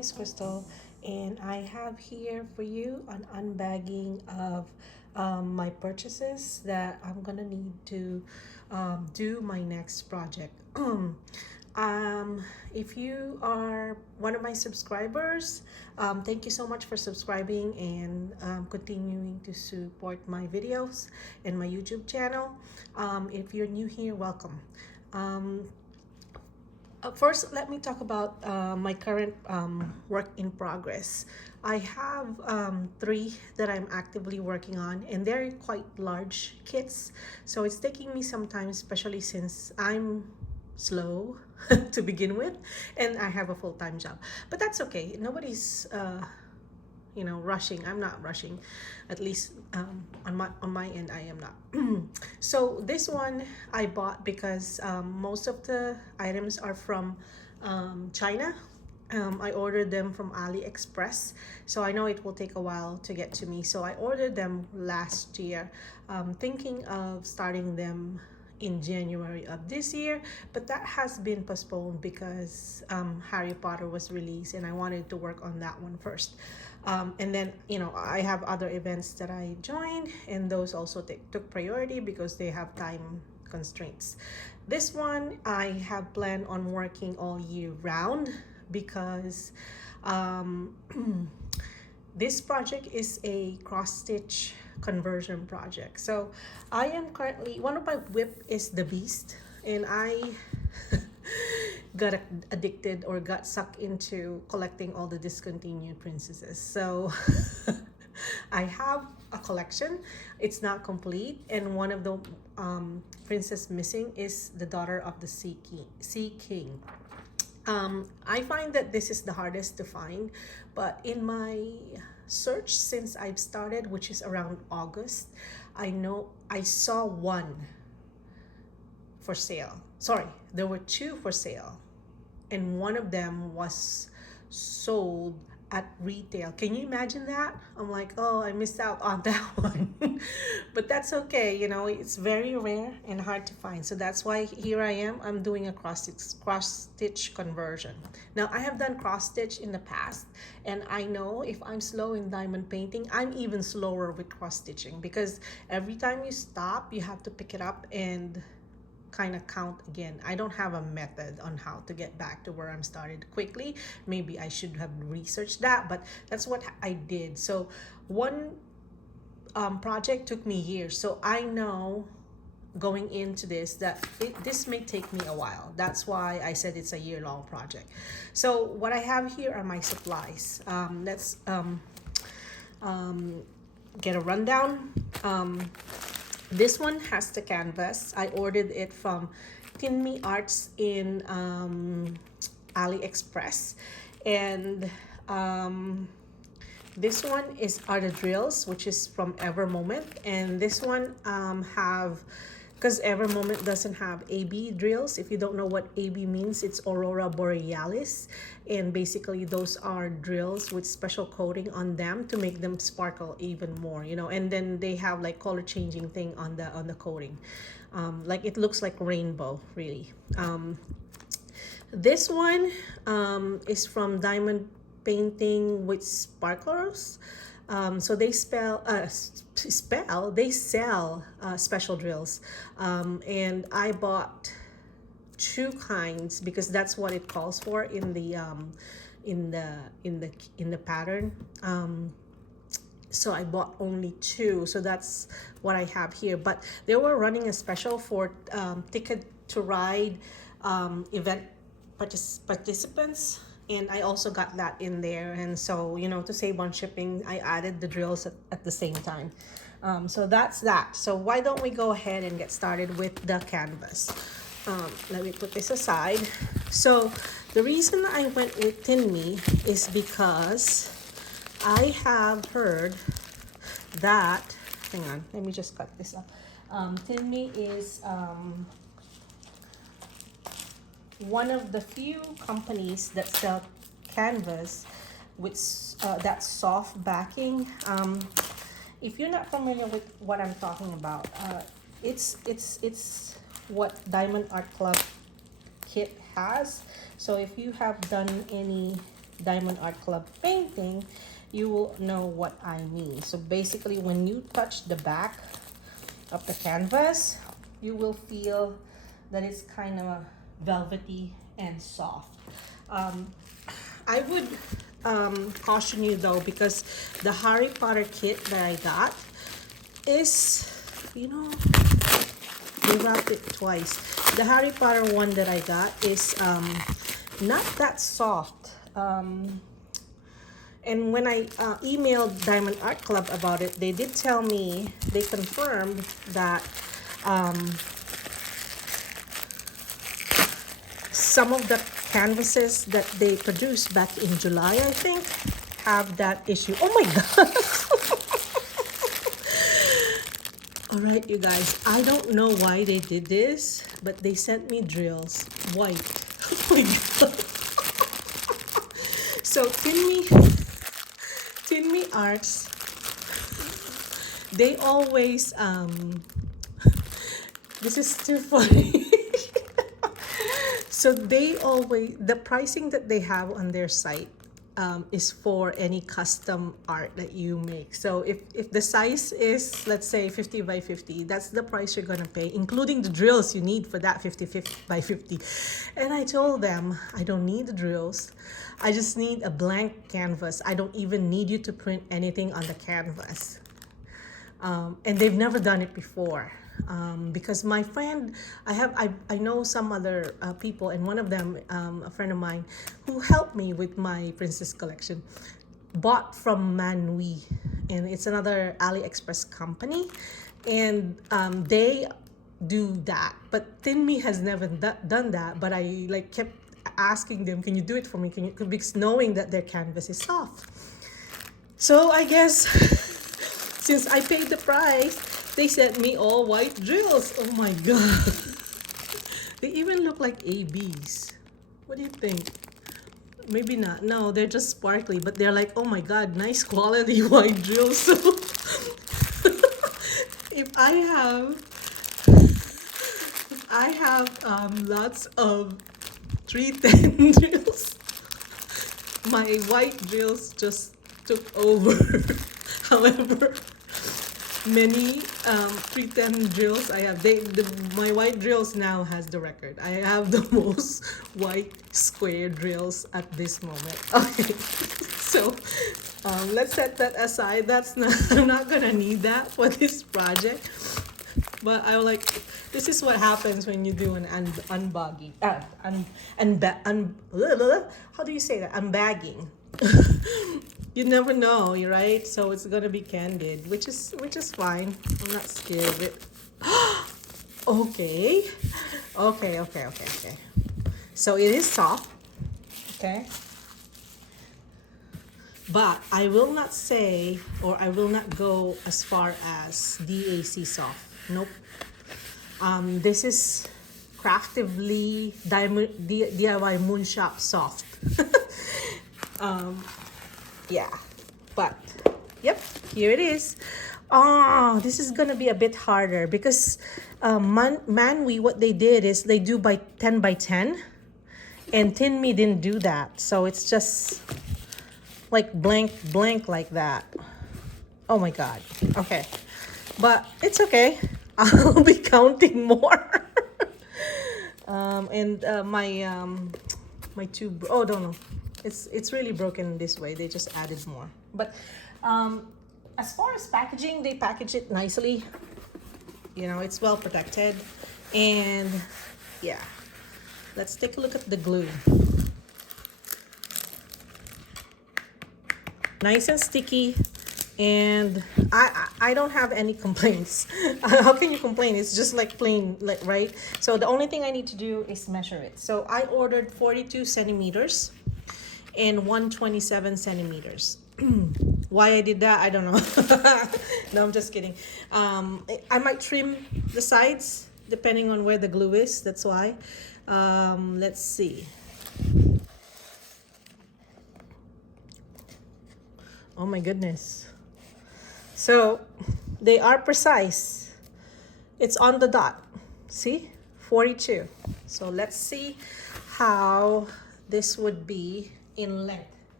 is Crystal, and I have here for you an unbagging of my purchases that I'm gonna need to do my next project. um, if you are one of my subscribers, thank you so much for subscribing and continuing to support my videos and my YouTube channel. If you're new here, welcome. Um, First, let me talk about my current work in progress. I have three that I'm actively working on, and they're quite large kits. So it's taking me some time, especially since I'm slow to begin with, and I have a full-time job. But that's okay. Nobody's rushing. I'm not rushing, at least on my end I am not. So this one I bought because most of the items are from China. I ordered them from AliExpress, so I know it will take a while to get to me. So I ordered them last year, thinking of starting them in January of this year, but that has been postponed because Harry Potter was released and I wanted to work on that one first. And then, I have other events that I joined, and those also took priority because they have time constraints. This one I have planned on working all year round because um, this project is a cross stitch conversion project. So I am currently, one of my whip is the Beast, and I got addicted or got sucked into collecting all the discontinued princesses. So I have a collection. It's not complete, and one of the princess missing is the daughter of the Sea King. I find that this is the hardest to find, but in my search since I've started, which is around August, I know I saw one for sale. Sorry, there were two for sale, and one of them was sold at retail. Can you imagine that? I'm like, oh, I missed out on that one. But that's okay, it's very rare and hard to find. So that's why here I am. I'm doing a cross stitch conversion. Now, I have done cross stitch in the past, and I know if I'm slow in diamond painting, I'm even slower with cross stitching, because every time you stop, you have to pick it up and kind of count again. I don't have a method on how to get back to where I'm started quickly. Maybe I should have researched that, but that's what I did. So one project took me years, so I know going into this that this may take me a while. That's why I said it's a year-long project. So what I have here are my supplies. Let's get a rundown. This one has the canvas. I ordered it from Tinmi Arts in AliExpress. And this one are the drills, which is from Evermoment. And this one because Evermoment doesn't have AB drills. If you don't know what AB means, it's Aurora Borealis. And basically those are drills with special coating on them to make them sparkle even more, and then they have like color changing thing on the coating. Like it looks like rainbow, really. This one is from Diamond Painting with Sparklers. So they they sell special drills, and I bought two kinds because that's what it calls for in the pattern. So I bought only two, so that's what I have here. But they were running a special for Ticket to Ride event participants, and I also got that in there. And so, to save on shipping, I added the drills at the same time. So that's that. So why don't we go ahead and get started with the canvas? Let me put this aside. So the reason I went with Tinmi is because I have heard that, hang on, let me just cut this up. Tinmi is one of the few companies that sell canvas with that soft backing. If you're not familiar with what I'm talking about, it's what Diamond Art Club kit has. So if you have done any Diamond Art Club painting, you will know what I mean. So basically, when you touch the back of the canvas, you will feel that it's kind of velvety and soft. I would caution you though, because the Harry Potter kit that I got is, you know, they wrapped it twice. The Harry Potter one that I got is not that soft. And when I emailed Diamond Art Club about it, they did tell me, they confirmed that some of the canvases that they produced back in July, I think, have that issue. Oh my God. All right, you guys, I don't know why they did this, but they sent me drills, white. Oh my God. So Tinmi Arts, they always, this is too funny. So they always, the pricing that they have on their site is for any custom art that you make. So if the size is, let's say 50 by 50, that's the price you're gonna pay, including the drills you need for that 50 by 50. And I told them, I don't need the drills. I just need a blank canvas. I don't even need you to print anything on the canvas. And they've never done it before. Because my friend, I know some other people, and one of them, a friend of mine who helped me with my princess collection, bought from Manui, and it's another AliExpress company, and they do that. But Tinmi has never done that. But I like kept asking them, can you do it for me? Can you? Because knowing that their canvas is soft. So I guess since I paid the price, they sent me all white drills. Oh my God. They even look like ABs. What do you think? Maybe not. No, they're just sparkly, but they're like, oh my God, nice quality white drills. So if I have lots of 310 drills, my white drills just took over. However, many 310 drills I have, my white drills now has the record. I have the most white square drills at this moment. Okay, so let's set that aside. That's not, I'm not gonna need that for this project. But I like, this is what happens when you do an unbagging. How do you say that? Unbagging. You never know, right? So it's gonna be candid, which is fine. I'm not scared of it. Okay. So it is soft. Okay. But I will not say, or I will not go as far as DAC soft. Nope. This is Craftively DIY Moonshop soft. Yeah, but yep, here it is. Oh, this is gonna be a bit harder because Manwi, what they did is they do by 10 by 10, and Tinmi didn't do that, so it's just like blank like that. Oh my God. Okay, but it's okay. I'll be counting more. My tube. Oh no. It's really broken this way. They just added more. But as far as packaging, they package it nicely. You know, it's well protected. And yeah, let's take a look at the glue. Nice and sticky. And I don't have any complaints. How can you complain? It's just like plain, right? So the only thing I need to do is measure it. So I ordered 42 centimeters. And 127 centimeters. Why I did that, I don't know. No, I'm just kidding. I might trim the sides depending on where the glue is. That's why. Let's see. Oh my goodness. So they are precise. It's on the dot. See? 42. So let's see how this would be in length.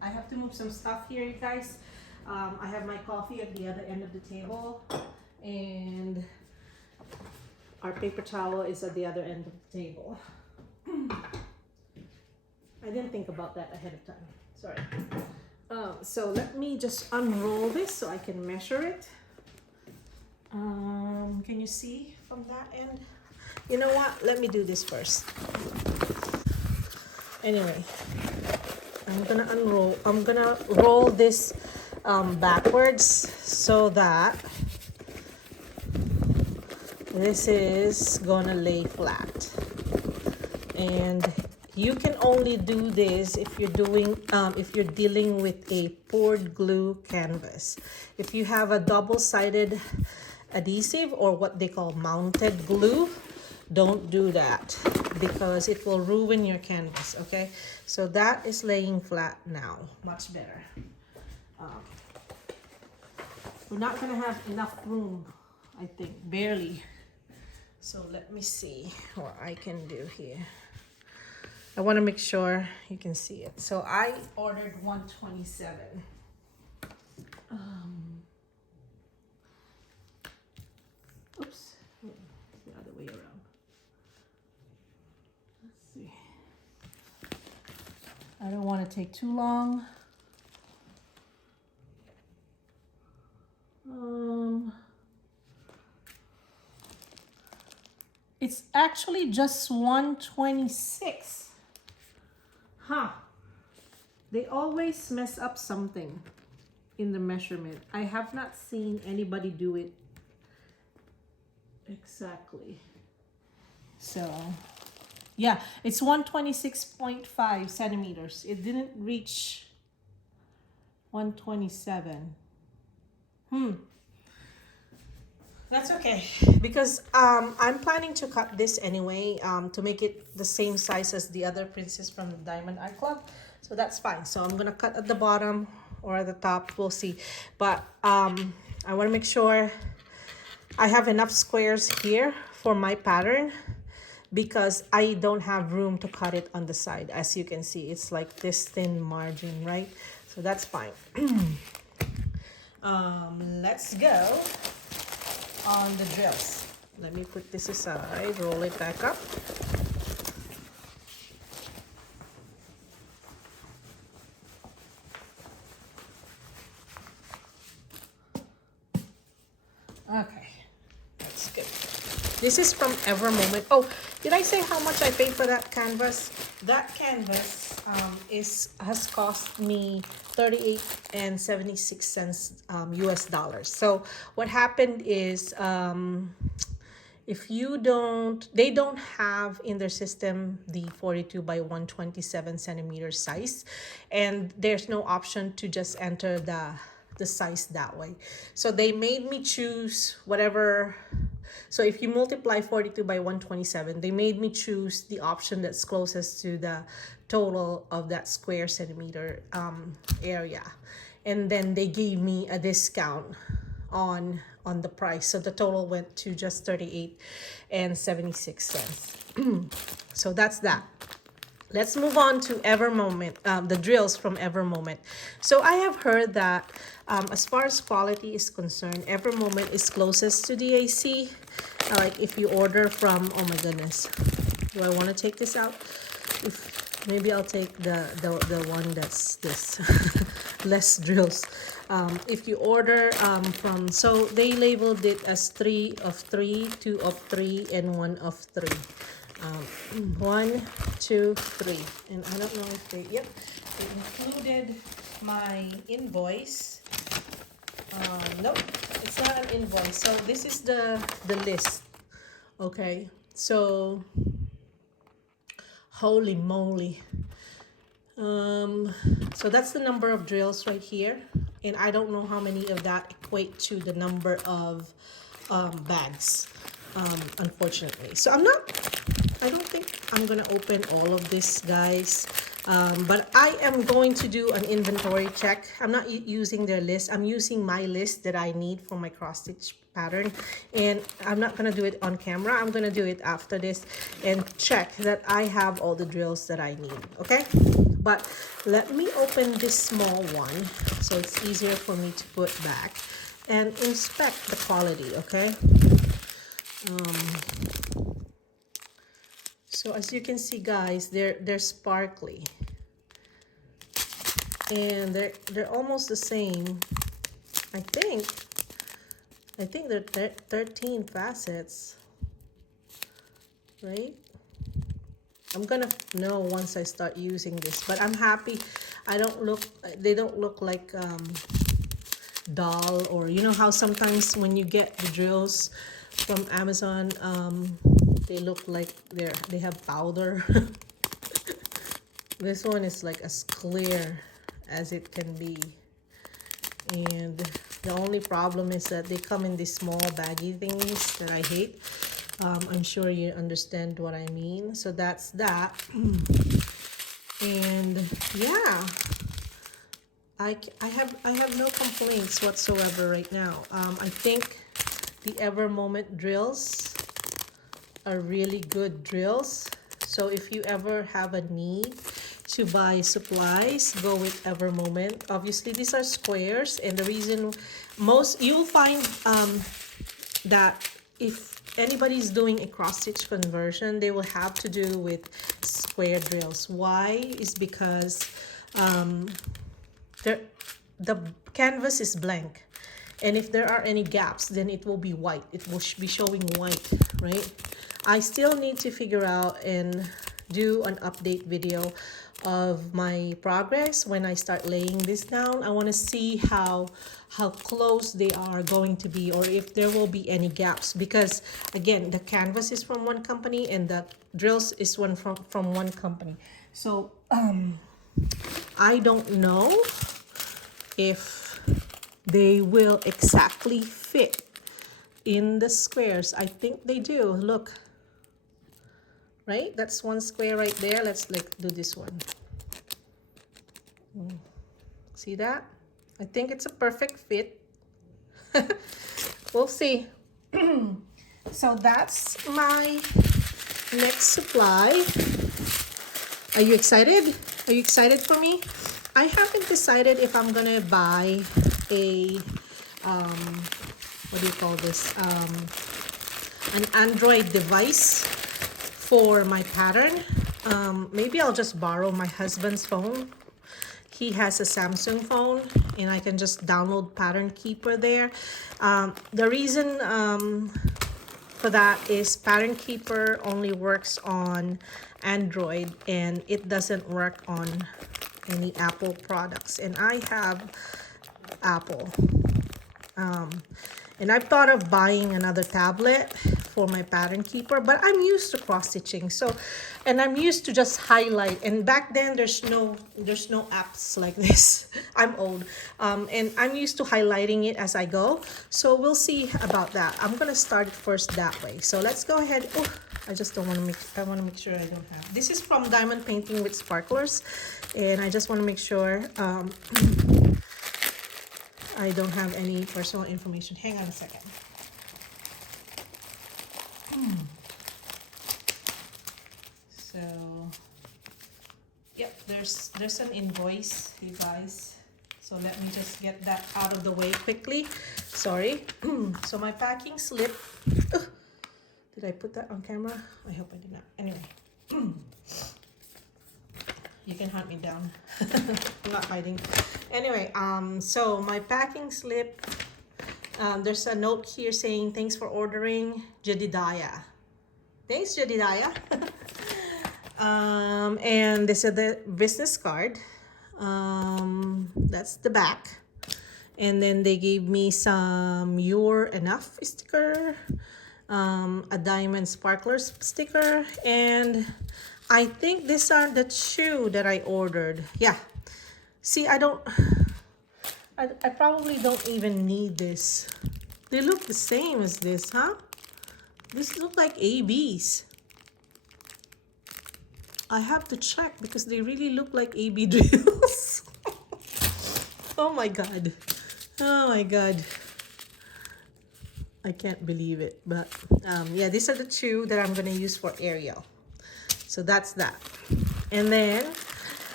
I have to move some stuff here, you guys. I have my coffee at the other end of the table, and our paper towel is at the other end of the table. I didn't think about that ahead of time. Sorry. So let me just unroll this so I can measure it. Can you see from that end? You know what? Let me do this first. Anyway, I'm gonna roll this backwards so that this is gonna lay flat. And you can only do this if you're dealing with a poured glue canvas. If you have a double-sided adhesive or what they call mounted glue, don't do that because it will ruin your canvas. Okay, so that is laying flat now, much better. We're not gonna have enough room, I think, barely. So let me see what I can do here. I want to make sure you can see it. So I ordered 127. Oops, the other way around. Let's see. I don't want to take too long. It's actually just 126. Huh. They always mess up something in the measurement. I have not seen anybody do it exactly. So, yeah, it's 126.5 centimeters. It didn't reach 127. That's okay, because I'm planning to cut this anyway to make it the same size as the other princess from the Diamond Art Club. So that's fine. So I'm gonna cut at the bottom or at the top, we'll see. But I want to make sure I have enough squares here for my pattern because I don't have room to cut it on the side. As you can see, it's like this thin margin, right? So that's fine. Let's go on the drills. Let me put this aside, roll it back up. Okay, that's good. This is from Evermoment. Oh, did I say how much I paid for that canvas? That canvas has cost me 38.76 US dollars. So what happened is if you they don't have in their system the 42 by 127 centimeter size, and there's no option to just enter the size that way. So they made me choose whatever. So if you multiply 42 by 127, they made me choose the option that's closest to the total of that square centimeter area. And then they gave me a discount on the price. So the total went to just 38.76. So that's that. Let's move on to Evermoment, the drills from Evermoment. So I have heard that as far as quality is concerned, Evermoment is closest to the AC. Like if you order from, oh my goodness, do I want to take this out? Maybe I'll take the one that's this, less drills. If you order from, so they labeled it as 3 of 3, 2 of 3, and 1 of 3. 1, 2, 3, and I don't know if they, yep, it included my invoice. Nope, it's not an invoice. So this is the list. Okay, so holy moly. So that's the number of drills right here, and I don't know how many of that equate to the number of bags, unfortunately. So I don't think I'm gonna open all of this, guys, but I am going to do an inventory check. I'm not using their list. I'm using my list that I need for my cross stitch pattern, and I'm not gonna do it on camera. I'm gonna do it after this and check that I have all the drills that I need. Okay, But let me open this small one so it's easier for me to put back and inspect the quality, okay? So as you can see, guys, they're sparkly, and they're almost the same. I think they're 13 facets, right? I'm gonna know once I start using this, but I'm happy. They don't look like dull, or you know how sometimes when you get the drills from Amazon, they look like they have powder. This one is like as clear as it can be, and the only problem is that they come in these small baggy things that I hate. I'm sure you understand what I mean. So that's that. And yeah, I have no complaints whatsoever right now. I think the Evermoment drills are really good drills. So if you ever have a need to buy supplies, go with Evermoment. Obviously, these are squares, and the reason you'll find that if anybody's doing a cross stitch conversion, they will have to do with square drills. Why? Is because the canvas is blank, and if there are any gaps, then it will be white. It will be showing white, right? I still need to figure out and do an update video of my progress when I start laying this down. I want to see how close they are going to be, or if there will be any gaps, because again, the canvas is from one company and the drills is from one company. So I don't know if they will exactly fit in the squares. I think they do. Look, right? That's one square right there. Let's do this one. See that? I think it's a perfect fit. We'll see. So that's my next supply. Are you excited? Are you excited for me? I haven't decided if I'm gonna buy a what do you call this? An Android device for my pattern. Maybe I'll just borrow my husband's phone. He has a Samsung phone, and I can just download Pattern Keeper there. The reason for that is Pattern Keeper only works on Android, and it doesn't work on any Apple products. And I have Apple. And I've thought of buying another tablet for my Pattern Keeper, but I'm used to cross stitching, and I'm used to just highlight. And back then there's no apps like this. I'm old, and I'm used to highlighting it as I go. So we'll see about that. I'm gonna start it first that way. So let's go ahead. Oh, I just don't want to make. I want to make sure I don't have. This is from Diamond Painting with Sparklers, and I just want to make sure. I don't have any personal information. Hang on a second. So, yep, there's an invoice, you guys. So let me just get that out of the way quickly. Sorry. So my packing slip. Did I put that on camera? I hope I did not. Anyway. You can hunt me down. I'm not hiding. Anyway, so my packing slip, there's a note here saying, thanks for ordering, Jedidiah. Thanks, Jedidiah. And this is the business card. That's the back. And then they gave me some You're Enough sticker, a Diamond Sparklers sticker, and I think these are the two that I ordered. Yeah. See, I probably don't even need this. They look the same as this, huh? These look like ABs. I have to check because they really look like AB drills. Oh my God. Oh my God. I can't believe it. But yeah, these are the two that I'm going to use for Ariel. So that's that. And then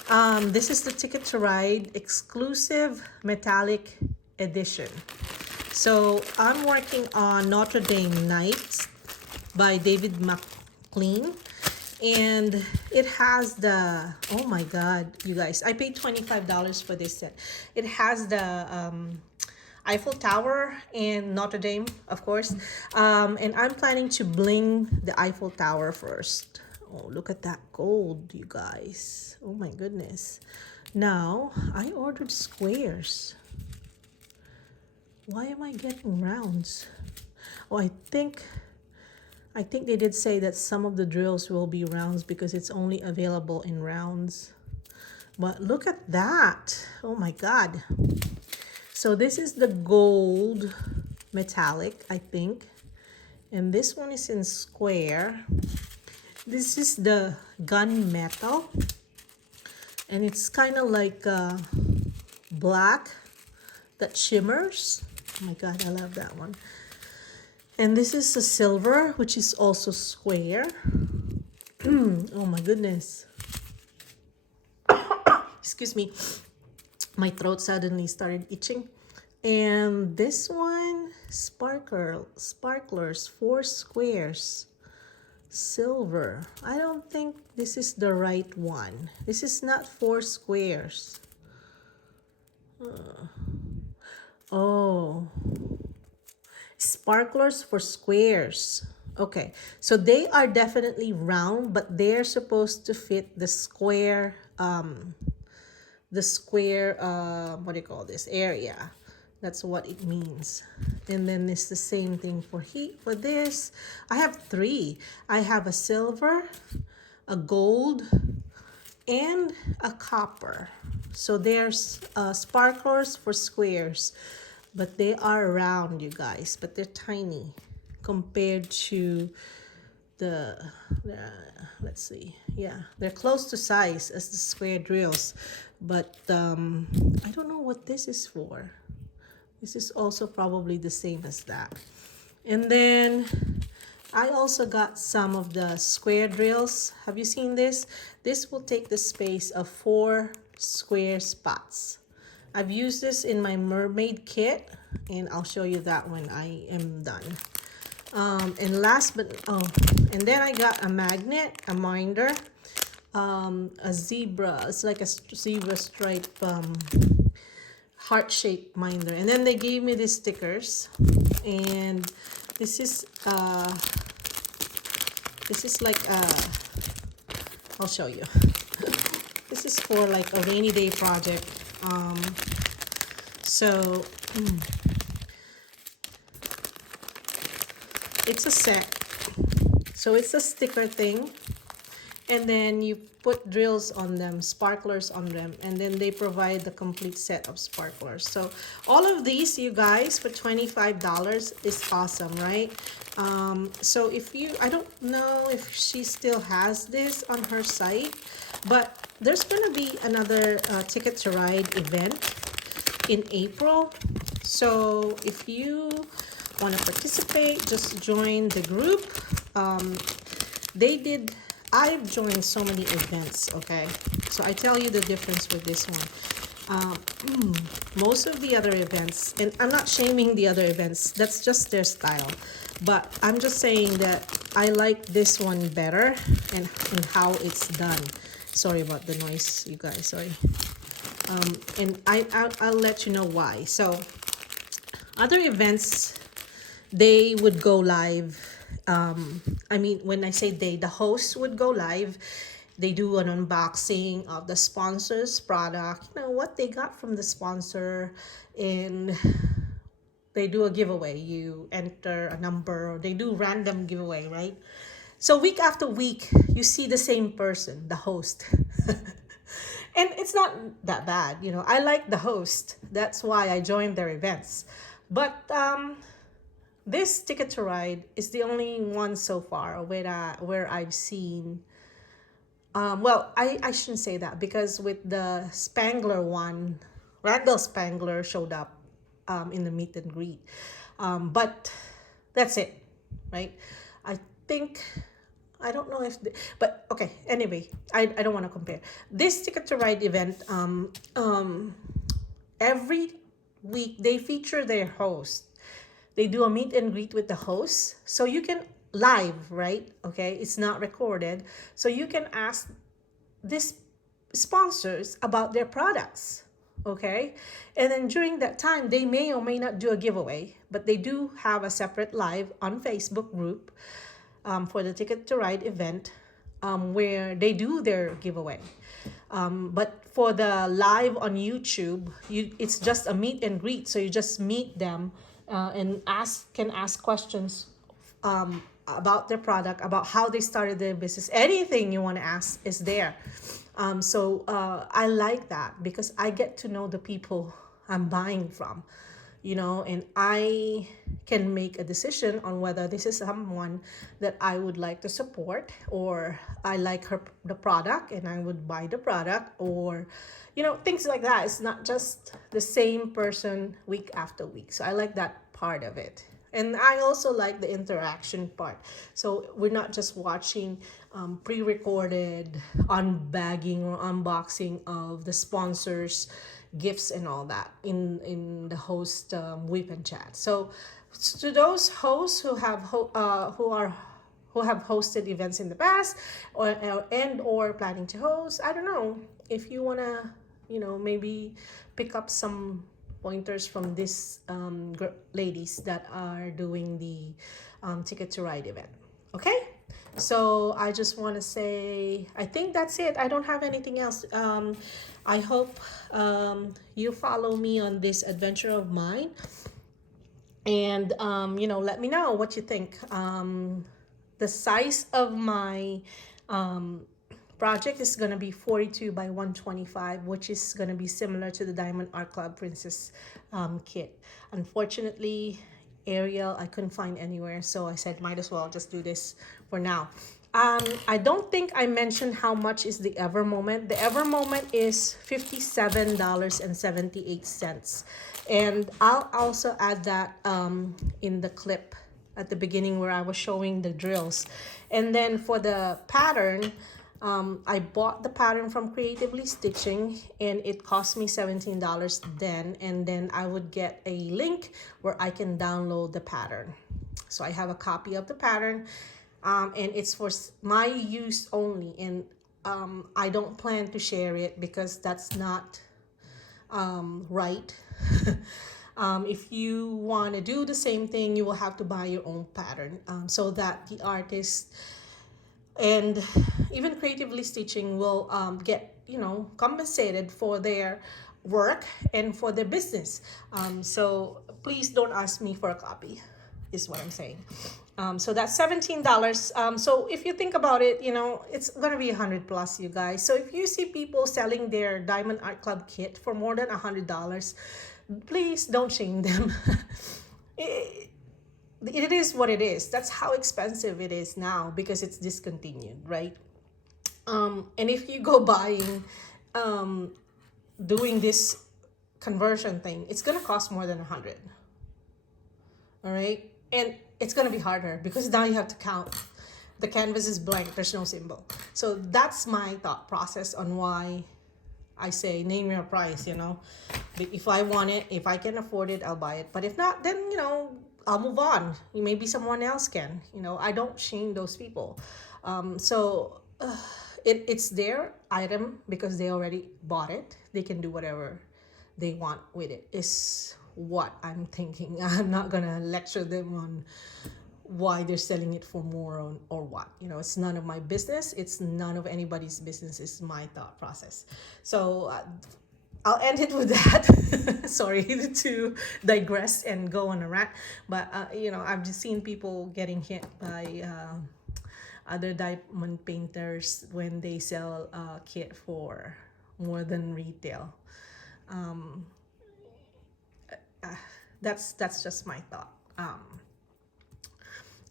This is the Ticket to Ride exclusive metallic edition. So I'm working on Notre Dame Nights by David McLean. And it has the, oh my God, you guys, I paid $25 for this set. It has the Eiffel Tower and Notre Dame, of course. And I'm planning to bling the Eiffel Tower first. Oh, look at that gold, you guys. Oh my goodness. Now, I ordered squares. Why am I getting rounds? Oh, I think they did say that some of the drills will be rounds because it's only available in rounds. But look at that. Oh my God. So this is the gold metallic, I think. And this one is in square. This is the gunmetal. And it's kind of like black that shimmers. Oh my God, I love that one. And this is a silver, which is also square. Oh my goodness. Excuse me. My throat suddenly started itching. And this one, sparklers, 4 squares. Silver. I don't think this is the right one. This is not 4 squares. Oh. Sparklers for squares. Okay, so they are definitely round, but they're supposed to fit the square, what do you call this, area. That's what it means. And then it's the same thing for this. I have 3. I have a silver, a gold, and a copper. So there's sparklers for squares. But they are round, you guys, but they're tiny compared to the let's see. Yeah, they're close to size as the square drills. But I don't know what this is for. This is also probably the same as that. And then I also got some of the square drills. Have you seen this? This will take the space of 4 square spots. I've used this in my mermaid kit, and I'll show you that when I am done. And then I got a magnet, a minder, a zebra. It's like a zebra stripe heart-shaped minder. And then they gave me these stickers, and this is like I'll show you. This is for like a rainy day project. So it's a set. So it's a sticker thing. And then you put drills on them, sparklers on them, and then they provide the complete set of sparklers. So all of these, you guys, for $25 is awesome, right? So if I don't know if she still has this on her site, but there's gonna be another Ticket to Ride event in April. So if you want to participate, just join the group. I've joined so many events, okay? So I tell you the difference with this one. Most of the other events, and I'm not shaming the other events, that's just their style. But I'm just saying that I like this one better and how it's done. Sorry about the noise, you guys, sorry. And I'll let you know why. So other events, they would go live. I mean, when I say the hosts would go live. They do an unboxing of the sponsor's product, what they got from the sponsor, and they do a giveaway. You enter a number, or they do random giveaway, right? So week after week, you see the same person, the host. And it's not that bad, I like the host. That's why I joined their events. But this Ticket to Ride is the only one so far where I've seen. Well, I shouldn't say that, because with the Spangler one, Randall Spangler showed up in the meet and greet. But that's it, right? I think I don't know if, but okay. Anyway, I don't want to compare this Ticket to Ride event. Every week they feature their host. They do a meet and greet with the host, so you can live, right? Okay, it's not recorded, so you can ask these sponsors about their products. Okay, and then during that time, they may or may not do a giveaway, but they do have a separate live on Facebook group for the Ticket to Ride event, where they do their giveaway. But for the live on YouTube, it's just a meet and greet. So you just meet them and can ask questions about their product, about how they started their business. Anything you want to ask is there. I like that because I get to know the people I'm buying from, and I can make a decision on whether this is someone that I would like to support, or I like the product and I would buy the product, or things like that. It's not just the same person week after week. So I like that part of it. And I also like the interaction part. So we're not just watching pre-recorded unbagging or unboxing of the sponsors, gifts, and all that in the host whip and chat. So to those hosts who have hosted events in the past, or planning to host, I don't know if you wanna maybe pick up some pointers from these ladies that are doing the Ticket to Ride event. Okay, so I just want to say, I think that's it. I don't have anything else. I hope you follow me on this adventure of mine, and let me know what you think. The size of my project is going to be 42 by 125, which is going to be similar to the Diamond Art Club Princess kit. Unfortunately, Ariel I couldn't find anywhere, so I said might as well just do this for now. I don't think I mentioned how much is the Evermoment. The Evermoment is $57.78, and I'll also add that in the clip at the beginning where I was showing the drills. And then for the pattern, I bought the pattern from Creatively Stitching, and it cost me $17 then, and then I would get a link where I can download the pattern. So I have a copy of the pattern, and it's for my use only, and I don't plan to share it because that's not right. If you want to do the same thing, you will have to buy your own pattern, so that the artist and even Creatively Stitching will get compensated for their work and for their business. So please don't ask me for a copy, is what I'm saying. So that's $17. So if you think about it, it's gonna be 100 plus, you guys. So if you see people selling their Diamond Art Club kit for more than $100, please don't shame them. It is what it is. That's how expensive it is now because it's discontinued, right? And if you go buying, doing this conversion thing, it's gonna cost more than 100. All right, and it's gonna be harder because now you have to count. The canvas is blank. There's no symbol. So that's my thought process on why I say name your price. If I want it, if I can afford it, I'll buy it. But if not, then I'll move on. Maybe someone else can. I don't shame those people. It's their item because they already bought it. They can do whatever they want with it, is what I'm thinking. I'm not gonna lecture them on why they're selling it for more or what. It's none of my business. It's none of anybody's business. It's my thought process. So I'll end it with that. Sorry to digress and go on a rant, but I've just seen people getting hit by other diamond painters when they sell a kit for more than retail. That's just my thought.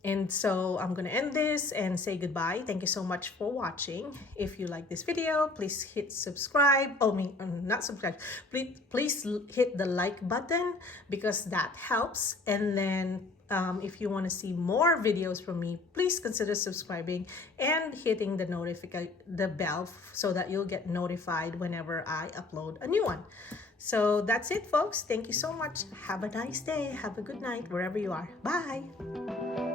And so I'm gonna end this and say goodbye. Thank you so much for watching. If you like this video, please hit subscribe. Oh, not subscribe. Please hit the like button because that helps. And then if you want to see more videos from me, please consider subscribing and hitting the bell so that you'll get notified whenever I upload a new one. So that's it, folks. Thank you so much. Have a nice day. Have a good night wherever you are. Bye.